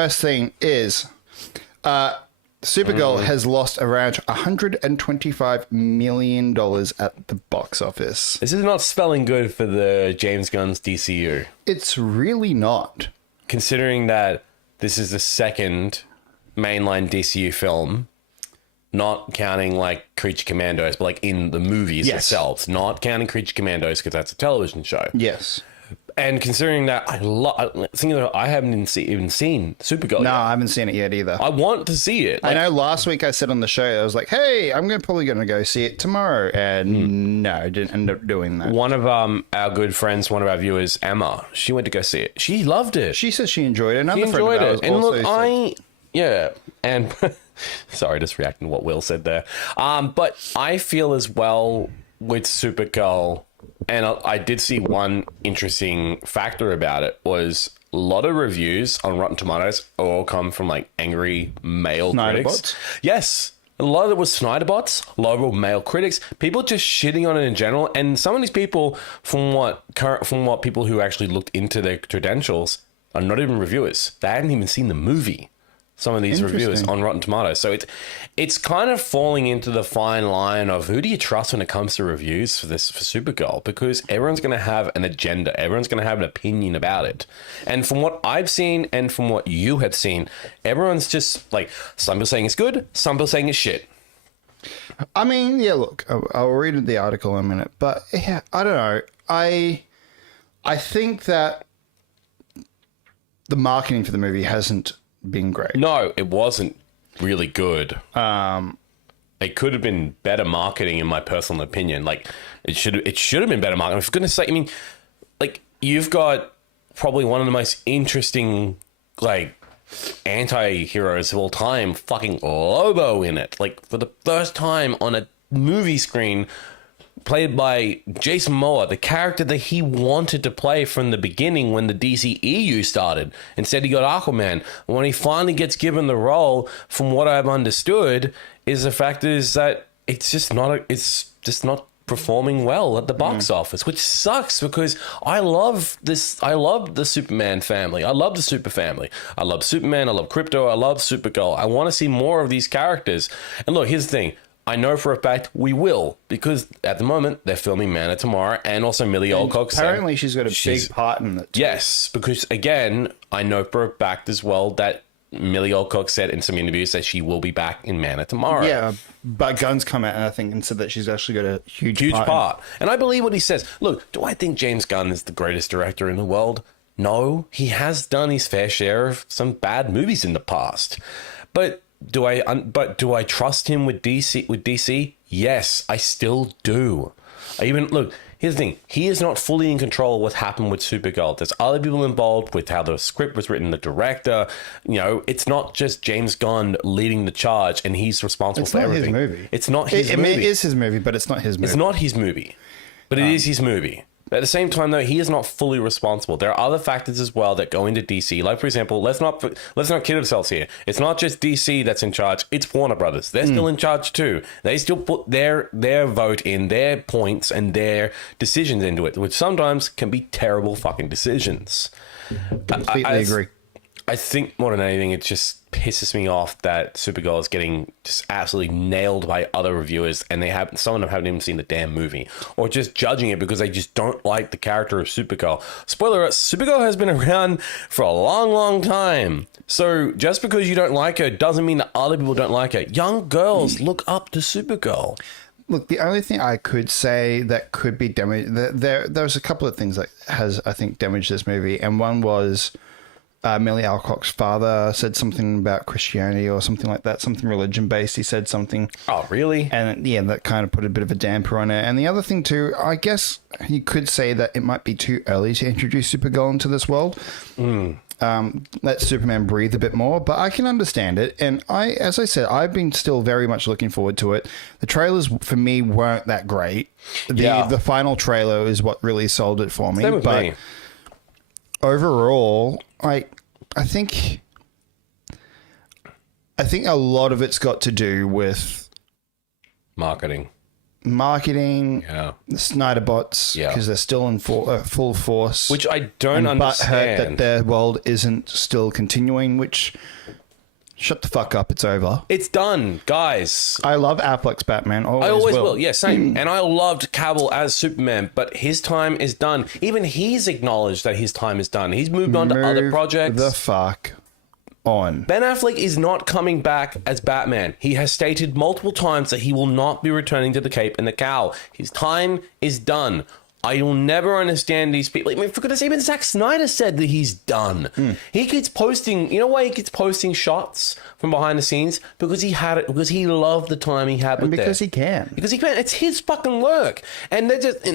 First thing is, Supergirl has lost around $125 million at the box office. This is not spelling good for the James Gunn's DCU. It's really not. Considering that this is the second mainline DCU film, not counting like Creature Commandos, but like in the movies themselves, not counting Creature Commandos because that's a television show. Yes. And considering that I haven't even seen Supergirl No, yet. I haven't seen it yet either. I want to see it. I know last week I said on the show, I was like, hey, I'm probably going to go see it tomorrow. And no, I didn't end up doing that. One of our good friends, one of our viewers, Emma, she went to go see it. She loved it. She says she enjoyed it. Another She enjoyed friend of it. ours And also look, yeah. And sorry, just reacting to what Will said there. But I feel as well with Supergirl, and I did see one interesting factor about it was a lot of reviews on Rotten Tomatoes all come from like angry male critics. Bots? Yes. A lot of it was Snyder bots, a lot of it were male critics, people just shitting on it in general. And some of these people, from what people who actually looked into their credentials, are not even reviewers. They hadn't even seen the movie. Some of these reviewers on Rotten Tomatoes. So it's kind of falling into the fine line of who do you trust when it comes to reviews for Supergirl, because everyone's going to have an agenda. Everyone's going to have an opinion about it. And from what I've seen and from what you have seen, everyone's just like, some people saying it's good, some people saying it's shit. I mean, yeah, look, I'll read the article in a minute, but yeah, I don't know. I think that the marketing for the movie hasn't been great. No, it wasn't really good. It could have been better marketing, in my personal opinion. Like it should have been better marketing. For goodness sake, I mean, like you've got probably one of the most interesting like anti-heroes of all time, fucking Lobo in it. Like for the first time on a movie screen, played by Jason Momoa, the character that he wanted to play from the beginning when the DCEU started. Instead, he got Aquaman. When he finally gets given the role, from what I've understood, is the fact is that it's just not performing well at the box office, which sucks because I love the Superman family. I love the Super family. I love Superman. I love Crypto. I love Supergirl. I want to see more of these characters. And look, here's the thing. I know for a fact we will, because at the moment they're filming Man of Tomorrow, and also Millie Alcock. Apparently she's got a big part in it too. Yes, because again, I know for a fact as well that Millie Alcock said in some interviews that she will be back in Man of Tomorrow. Yeah, but Gunn's come out and I think and said that she's actually got a huge part. And I believe what he says. Look, do I think James Gunn is the greatest director in the world? No, he has done his fair share of some bad movies in the past, but do I trust him with DC? Yes, I still do. Look, here's the thing. He is not fully in control of what happened with Supergirl. There's other people involved with how the script was written, the director. You know, it's not just James Gunn leading the charge and he's responsible for everything. It's not his movie. It's not his movie. It is his movie, but it's not his movie. It's not his movie, but it is his movie. At the same time, though, he is not fully responsible. There are other factors as well that go into DC. Like, for example, let's not kid ourselves here. It's not just DC that's in charge. It's Warner Brothers. They're still in charge too. They still put their vote in, their points and their decisions into it, which sometimes can be terrible fucking decisions. Completely agree. I think more than anything, it just pisses me off that Supergirl is getting just absolutely nailed by other reviewers, and some of them haven't even seen the damn movie, or just judging it because they just don't like the character of Supergirl. Spoiler alert, Supergirl has been around for a long, long time. So just because you don't like her doesn't mean that other people don't like her. Young girls look up to Supergirl. Look, the only thing I could say that could be damaged, there's a couple of things that has, I think, damaged this movie, and one was Millie Alcock's father said something about Christianity or something like that, something religion-based. He said something. Oh, really? And yeah, that kind of put a bit of a damper on it. And the other thing too, I guess you could say that it might be too early to introduce Supergirl into this world. Let Superman breathe a bit more, but I can understand it. And as I said, I've been still very much looking forward to it. The trailers for me weren't that great. The final trailer is what really sold it for me. Same with me. Overall, I think a lot of it's got to do with marketing. marketing, Yeah. the Snyder bots, Yeah. because they're still in full force. Which I don't and understand. butthurt that their world isn't still continuing, which, shut the fuck up, it's over. It's done, guys. I love Affleck's Batman. I always will. Yeah, same. And I loved Cavill as Superman, but his time is done. Even he's acknowledged that his time is done. He's moved on to other projects. The fuck on. Ben Affleck is not coming back as Batman. He has stated multiple times that he will not be returning to the cape and the cowl. His time is done. I will never understand these people. I mean, for goodness sake, even Zack Snyder said that he's done. He keeps posting, you know why he keeps posting shots from behind the scenes? Because he had it, because he loved the time he had with Because it. he can. Because he can. It's his fucking work. And they're just,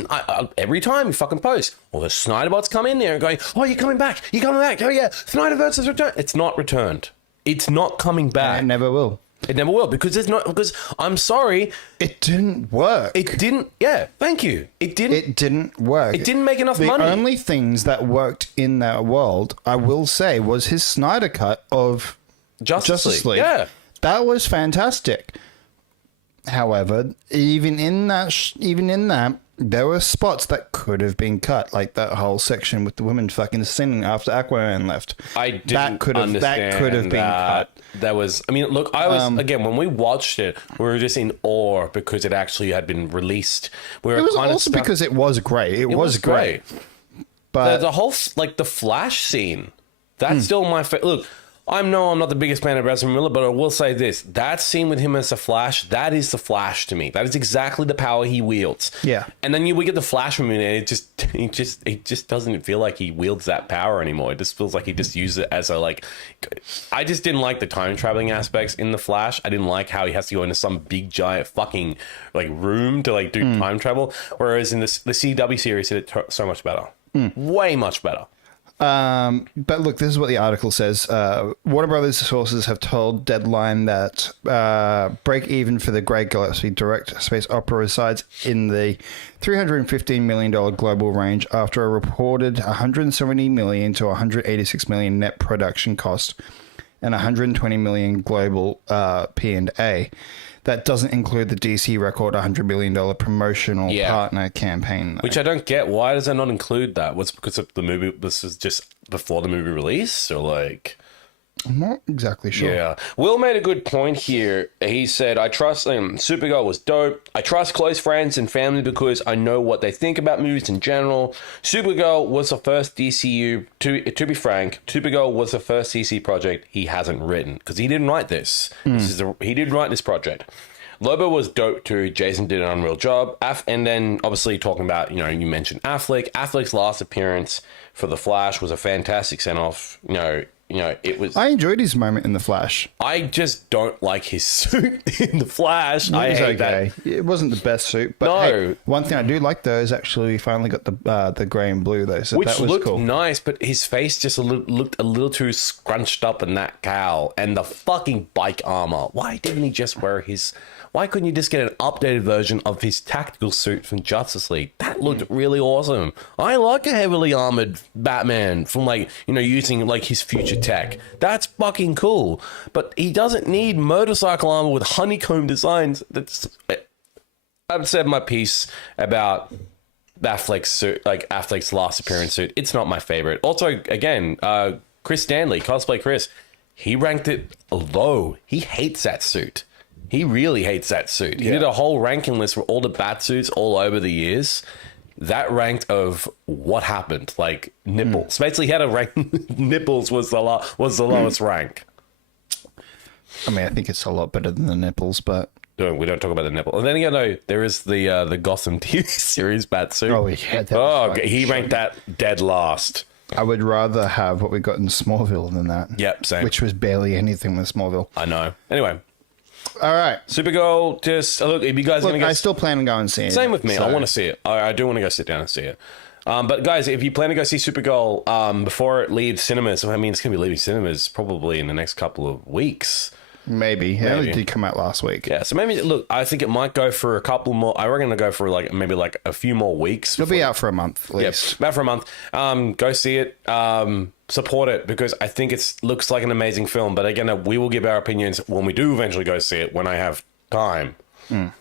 every time he fucking posts, well, the Snyder bots come in there and going, oh, you're coming back. You're coming back. Oh, yeah. Snyderverse has returned. It's not returned. It's not coming back. And it never will. It never will, because I'm sorry. It didn't work. It didn't. Yeah, thank you. It didn't work. It didn't make enough the money. The only things that worked in that world, I will say, was his Snyder cut of Justice League. Yeah. That was fantastic. However, even in that, there were spots that could have been cut, like that whole section with the women fucking singing after Aquaman left. I didn't that could have been cut. That was, I mean, look, I was, again, when we watched it, we were just in awe because it actually had been released. We were It was kind also because it was great. It was great. But the whole, like, the Flash scene, that's still my favorite. Look, I know I'm not the biggest fan of Ezra Miller, but I will say this. That scene with him as the Flash, that is the Flash to me. That is exactly the power he wields. Yeah. And then we get the Flash from him, and it just doesn't feel like he wields that power anymore. It just feels like he just uses it as a, like... I just didn't like the time traveling aspects in the Flash. I didn't like how he has to go into some big, giant fucking, like, room to, like, do time travel. Whereas in the CW series, it did so much better. Way much better. But look, this is what the article says. Warner Brothers sources have told Deadline that break even for the Grey Galaxy direct space opera resides in the $315 million global range after a reported $170 million to $186 million net production cost and $120 million global P&A. That doesn't include the DC record $100 million promotional partner campaign. Though. Which I don't get. Why does that not include that? What's because of the movie? This is just before the movie release, or like? I'm not exactly sure. Yeah. Will made a good point here. He said, I trust Supergirl was dope. I trust close friends and family because I know what they think about movies in general. Supergirl was the first DCU, to be frank, Supergirl was the first DC project he hasn't written because he didn't write this. He didn't write this project. Lobo was dope too. Jason did an unreal job. And then obviously talking about, you mentioned Affleck. Affleck's last appearance for The Flash was a fantastic send-off. It was... I enjoyed his moment in The Flash. I just don't like his suit in The Flash. I hate that. It wasn't the best suit, but hey, one thing I do like though is actually we finally got the grey and blue though, so which that was looked cool. nice, but his face just looked a little too scrunched up in that cowl and the fucking bike armor. Why didn't he just wear his... Why couldn't you just get an updated version of his tactical suit from Justice League? That looked really awesome. I like a heavily armored Batman from using like his future tech. That's fucking cool. But he doesn't need motorcycle armor with honeycomb designs. I've said my piece about Affleck's suit, like Affleck's last appearance suit. It's not my favorite. Also, again, Chris Stanley, Cosplay Chris, he ranked it low. He hates that suit. He really hates that suit. He did a whole ranking list for all the bat suits all over the years. That ranked of what happened, like nipples. Basically, he had a rank. Nipples was the lowest rank. I mean, I think it's a lot better than the nipples, but we don't talk about the nipple. And then though, there is the Gotham TV series bat suit. Oh yeah, he ranked that dead last. I would rather have what we got in Smallville than that. Yep, same. Which was barely anything with Smallville. I know. Anyway. All right. Supergirl, just look, if you guys are going to go... I still plan on going and seeing it. Same with me. So. I want to see it. I do want to go sit down and see it. But guys, if you plan to go see Supergirl before it leaves cinemas, I mean, it's going to be leaving cinemas probably in the next couple of weeks. Maybe. It only did come out last week. Yeah, so maybe, look, I think it might go for a couple more. I reckon it'll go for maybe a few more weeks. It'll be out for a month, at least. Yep, about for a month. Go see it. Support it because I think it looks like an amazing film. But again, we will give our opinions when we do eventually go see it when I have time.